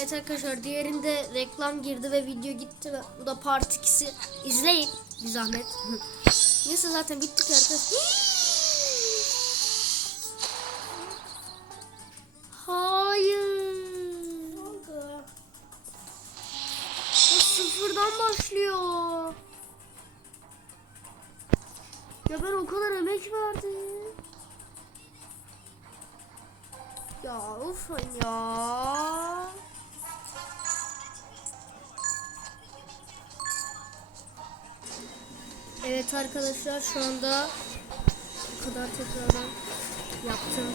Evet arkadaşlar diğerinde reklam girdi ve video gitti bu da part 2'si. İzleyin bir zahmet. Neyse zaten bittik arkadaşlar. Hayır. O sıfırdan başlıyor. Ya ben o kadar emek verdim. Ya of ya. Evet arkadaşlar şu anda bu kadar tekrardan yaptım.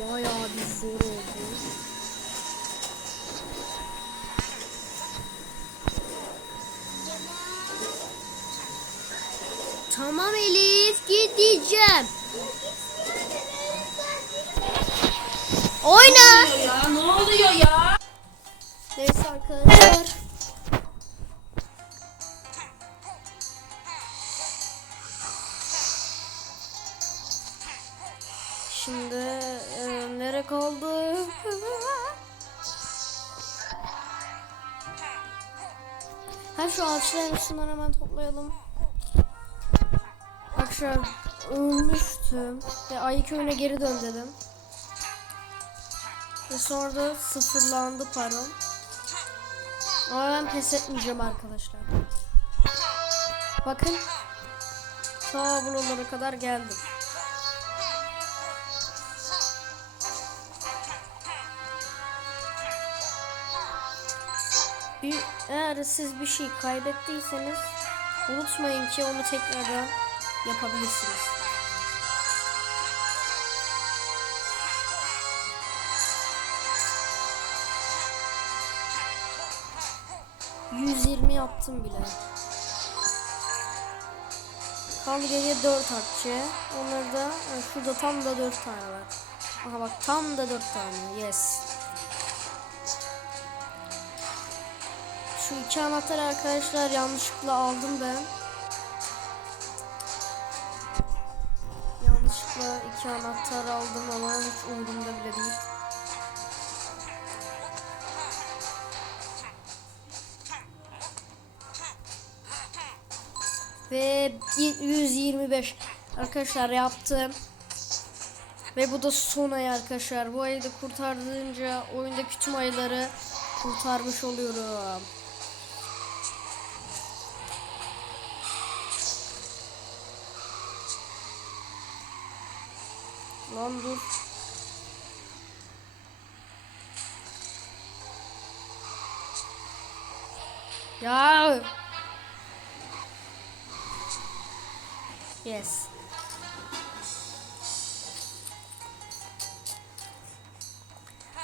Bayağı bir zor oldu. Tamam Elif gideceğim. Oyna. Ya ne oluyor ya? Neyse arkadaşlar. Şimdi e, nere kaldı? Ha şu ağaçların üstünden hemen toplayalım. Arkadaşlar ölmüştüm ve ayı köyüne geri dön dedim. Ve sonra da sıfırlandı param. Ama ben pes etmeyeceğim arkadaşlar. Bakın. Ta buralara kadar geldim. Bir, eğer siz bir şey kaybettiyseniz unutmayın ki onu tekrardan yapabilirsiniz. ...120 yaptım bile. Kaldı geriye 4 akçe. Onları da... Şurada tam da 4 tane var. Aha bak tam da 4 tane. Yes. Şu iki anahtarı arkadaşlar yanlışlıkla aldım ben. Yanlışlıkla iki anahtar aldım ama hiç umurumda bile değil. Ve 125 arkadaşlar yaptım. Ve bu da son ay arkadaşlar. Bu ayı da kurtardığınca oyundaki tüm ayları kurtarmış oluyorum. Lan dur. Ya. Yes.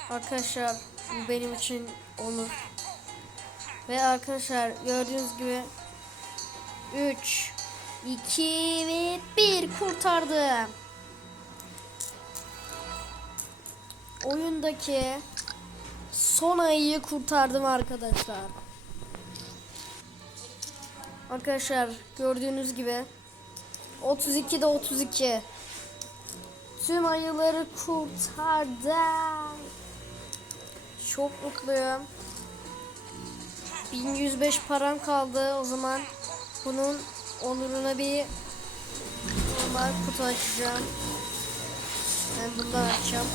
Arkadaşlar bu benim için onur. Ve arkadaşlar gördüğünüz gibi 3 2 ve 1 kurtardım. Oyundaki son ayıyı kurtardım arkadaşlar. Arkadaşlar gördüğünüz gibi 32'de 32. Tüm ayıları kurtardım. Çok mutluyum. 1105 param kaldı. O zaman bunun onuruna bir normal kutu açacağım. Ben bundan açacağım.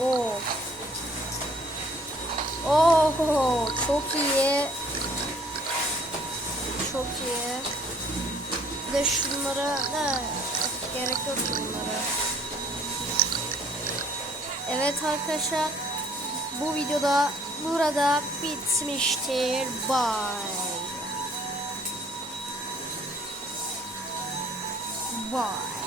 Oo. Oo, çok iyi. Çok iyi. Bir de şunlara ne gerek yok bunlara. Evet arkadaşlar bu videoda burada bitmiştir. Bye. Bye.